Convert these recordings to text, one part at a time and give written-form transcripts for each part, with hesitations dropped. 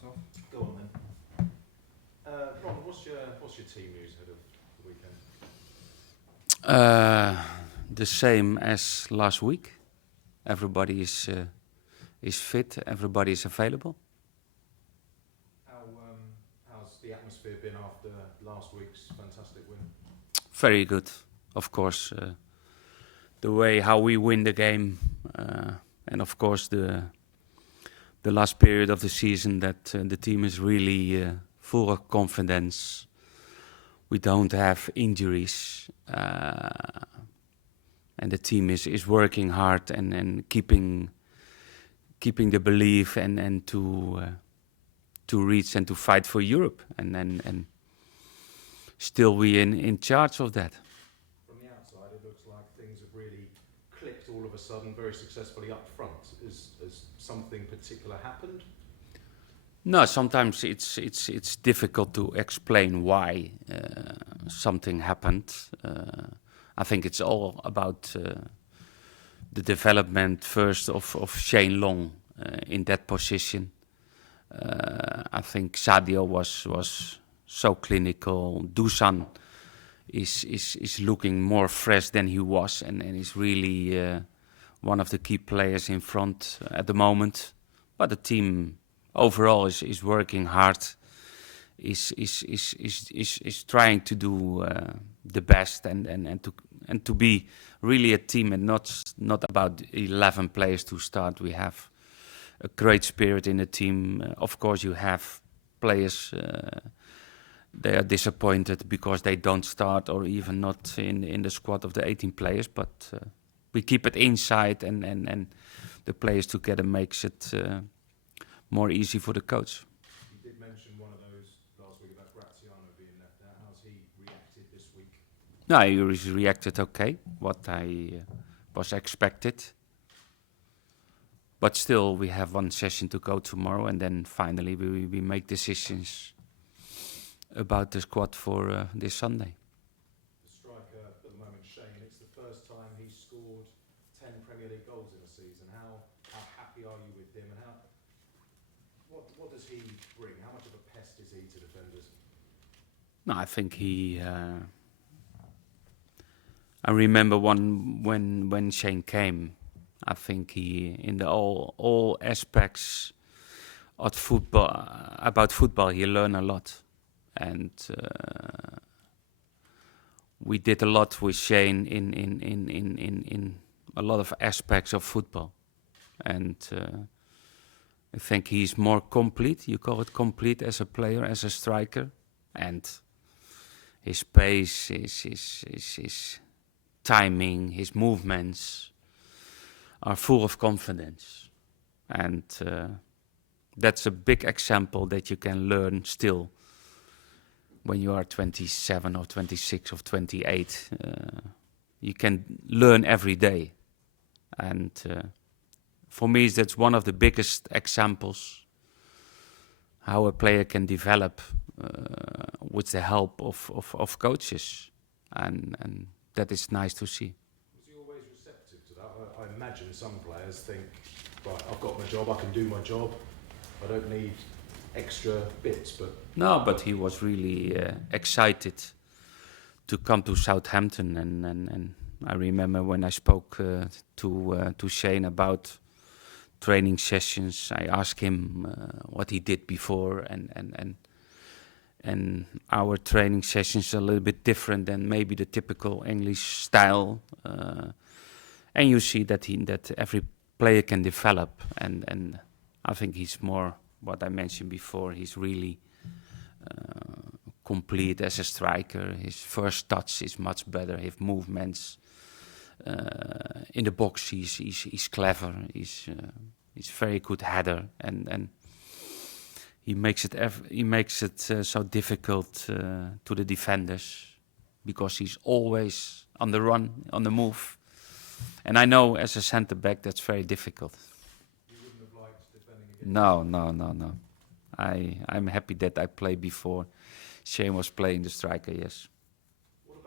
us off. Go on then. Ron, what's your team news ahead of the weekend? The same as last week. Everybody is fit. Everybody is available. How's the atmosphere been after last week's fantastic win? Very good, of course. The way how we win the game, and of course the last period of the season that the team is really full of confidence. We don't have injuries, and the team is working hard and keeping the belief and to reach and to fight for Europe and still we in charge of that. From the outside, it looks like things have really clicked all of a sudden, very successfully up front. Has something particular happened? No, sometimes it's difficult to explain why something happened. I think it's all about the development first of Shane Long in that position. I think Sadio was so clinical. Dusan is looking more fresh than he was and is really one of the key players in front at the moment. But the team overall is working hard, is trying to do the best and to be really a team and not about 11 players to start. We have a great spirit in the team. Of course, you have players. They are disappointed because they don't start or even not in the squad of the 18 players. But we keep it inside and the players together makes it more easy for the coach. You did mention one of those last week about Graziano being left out. How's he reacted this week? No, he reacted okay, what I was expected. But still, we have one session to go tomorrow, and then finally we make decisions about the squad for this Sunday. The striker at the moment, Shane, it's the first time he's scored 10 Premier League goals in a season. How happy are you with him, and what does he bring? How much of a pest is he to defenders? No, I think he. I remember when Shane came. I think he, in the all aspects of football, about football, he learned a lot, and we did a lot with Shane in a lot of aspects of football, and I think he's more complete. You call it complete as a player, as a striker, and his pace, his timing, his movements are full of confidence, and that's a big example that you can learn still when you are 27 or 26 or 28. You can learn every day, and for me that's one of the biggest examples how a player can develop with the help of coaches, and that is nice to see. I imagine some players think, right, I've got my job, I can do my job, I don't need extra bits. But no, but he was really excited to come to Southampton, and I remember when I spoke to Shane about training sessions, I asked him what he did before, and our training sessions are a little bit different than maybe the typical English style. And you see that every player can develop, and I think he's more what I mentioned before. He's really complete as a striker. His first touch is much better. His movements in the box, he's clever. He's very good header, and he makes it so difficult to the defenders because he's always on the run, on the move. And I know as a centre back that's very difficult. You wouldn't have liked defending against No. I'm happy that I played before Shane was playing the striker, yes. What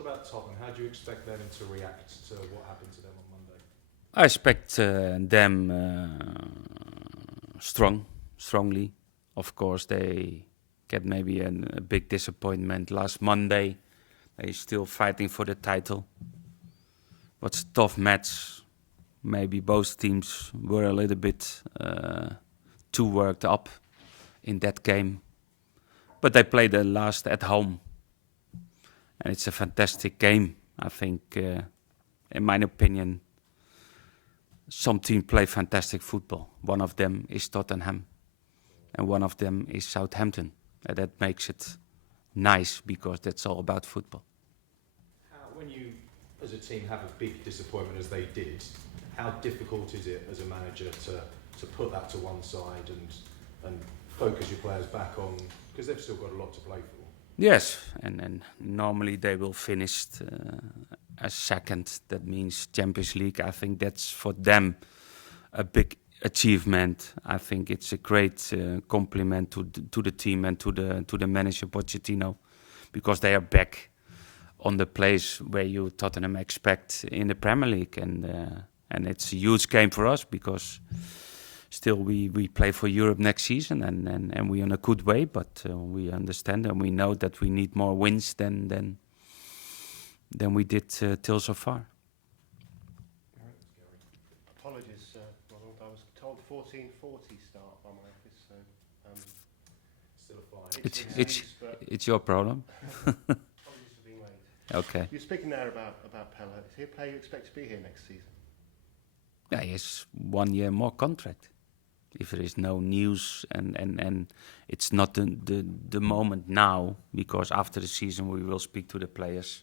about Tottenham? How do you expect them to react to what happened to them on Monday? I expect them strongly. of course, they get maybe a big disappointment last Monday. They're still fighting for the title. What's a tough match. Maybe both teams were a little bit too worked up in that game. But they played the last at home. And it's a fantastic game. I think, in my opinion, some teams play fantastic football. One of them is Tottenham. And one of them is Southampton. And that makes it nice because that's all about football. When you, as a team, have a big disappointment as they did, how difficult is it as a manager to put that to one side and focus your players back on, because they've still got a lot to play for? Yes, and normally they will finish as second. That means Champions League. I think that's for them a big achievement. I think it's a great compliment to the team and to the manager Pochettino, because they are back on the place where you Tottenham expect in the Premier League, and it's a huge game for us because still we play for Europe next season, and we're in a good way, but we understand and we know that we need more wins than we did till so far. Apologies, Ronald. I was told 14:40 start by my office, so Still a fine. It's your problem. apologies for being late. Okay. You're speaking there about Pella. Is he a player you expect to be here next season? Yeah, he has 1 year more contract. If there is no news and it's not the moment now, because after the season we will speak to the players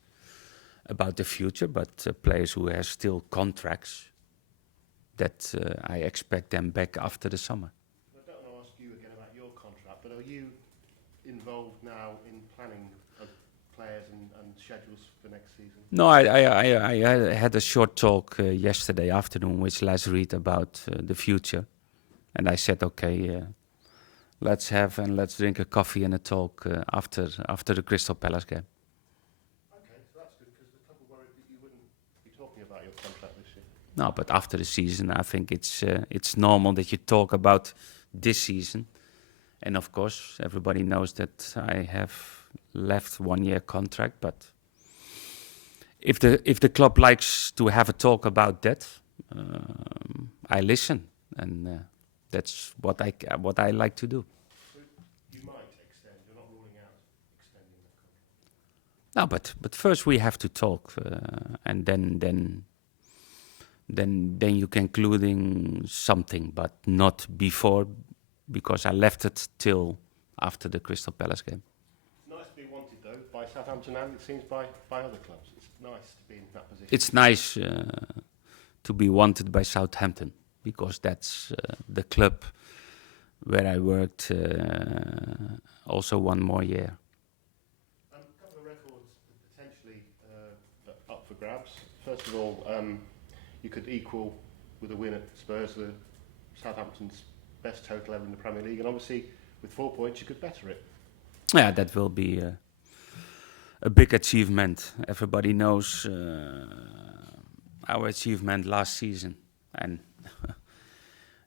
about the future, but players who have still contracts, that I expect them back after the summer. I don't want to ask you again about your contract, but are you involved now in planning of players and schedules for next season? No, I had a short talk yesterday afternoon with Les Reed about the future. And I said, okay, let's drink a coffee and a talk after the Crystal Palace game. Okay, so that's good, because the club were worried that you wouldn't be talking about your contract this year. No, but after the season, I think it's normal that you talk about this season. And of course, everybody knows that I have left 1 year contract. But if the club likes to have a talk about that, I listen, and that's what I like to do. So you might extend. You're not ruling out extending that contract. No, but first we have to talk, and then you concluding something, but not before, because I left it till after the Crystal Palace game. It's nice to be wanted, though, by Southampton and it seems by other clubs. It's nice to be in that position. It's nice to be wanted by Southampton, because that's the club where I worked also 1 more year. A couple of records potentially up for grabs. First of all, you could equal with a win at Spurs Southampton's best total ever in the Premier League, and obviously with 4 points you could better it. Yeah, that will be a big achievement. Everybody knows our achievement last season, and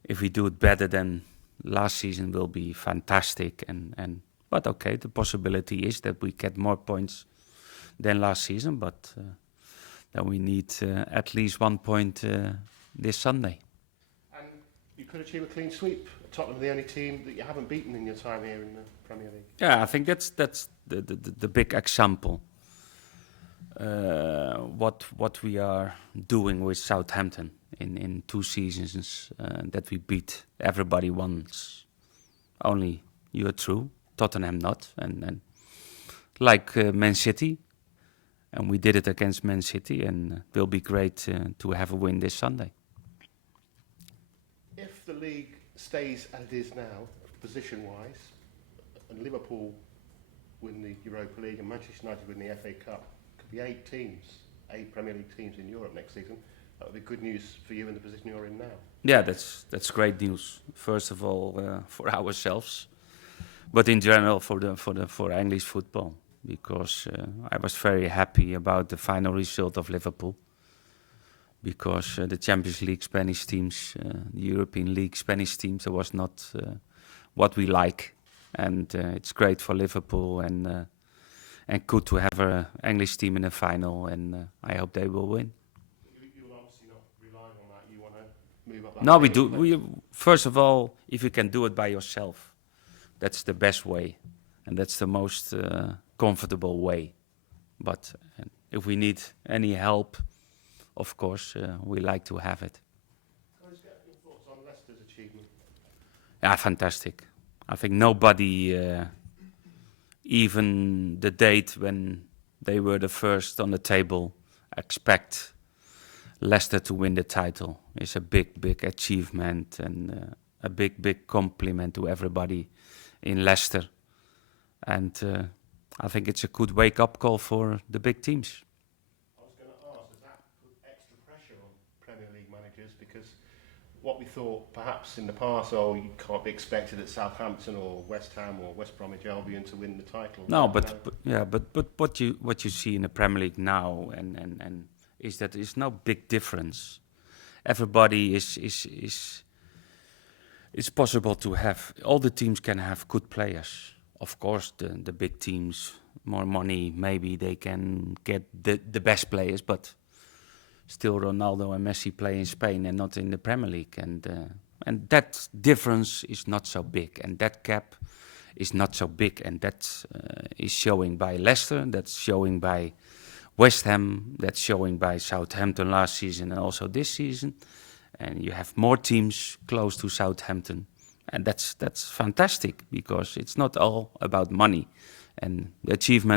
if we do it better than last season, will be fantastic. But okay, the possibility is that we get more points than last season, but then we need at least 1 point this Sunday. And you could achieve a clean sweep. Tottenham are the only team that you haven't beaten in your time here in the Premier League. Yeah, I think that's the big example. What we are doing with Southampton in 2 seasons, that we beat everybody once. Only you are true, Tottenham not, and like Man City, and we did it against Man City, and it will be great to have a win this Sunday. If the league stays as it is now, position-wise, and Liverpool win the Europa League and Manchester United win the FA Cup, could be 8 Premier League teams in Europe next season. That would be good news for you in the position you're in now. Yeah, that's great news. First of all, for ourselves, but in general for English football, because I was very happy about the final result of Liverpool, because the Champions League Spanish teams, the European League Spanish teams, it was not what we like. and it's great for Liverpool and good to have an English team in the final, and I hope they will win. You're obviously not relying on that. You want to move up that No, we table, do. but First of all, if you can do it by yourself, that's the best way, and that's the most comfortable way. But if we need any help, of course, we like to have it. Can I just get your thoughts on Leicester's achievement? Yeah, fantastic. I think nobody, even the date when they were the first on the table, expect Leicester to win the title. It's a big, big achievement and a big, big compliment to everybody in Leicester. And I think it's a good wake-up call for the big teams. I was going to ask, does that put extra pressure on Premier League managers? Because what we thought perhaps in the past, you can't be expected at Southampton or West Ham or West Bromwich Albion to win the title. No, but what you see in the Premier League now and is that there's no big difference. Everybody is it's possible to have, all the teams can have good players. Of course, the big teams, more money, maybe they can get the best players, but still Ronaldo and Messi play in Spain and not in the Premier League. And that difference is not so big, and that gap is not so big, and that is showing by Leicester, that's showing by West Ham, that's showing by Southampton last season and also this season. And you have more teams close to Southampton. And that's fantastic, because it's not all about money. And the achievement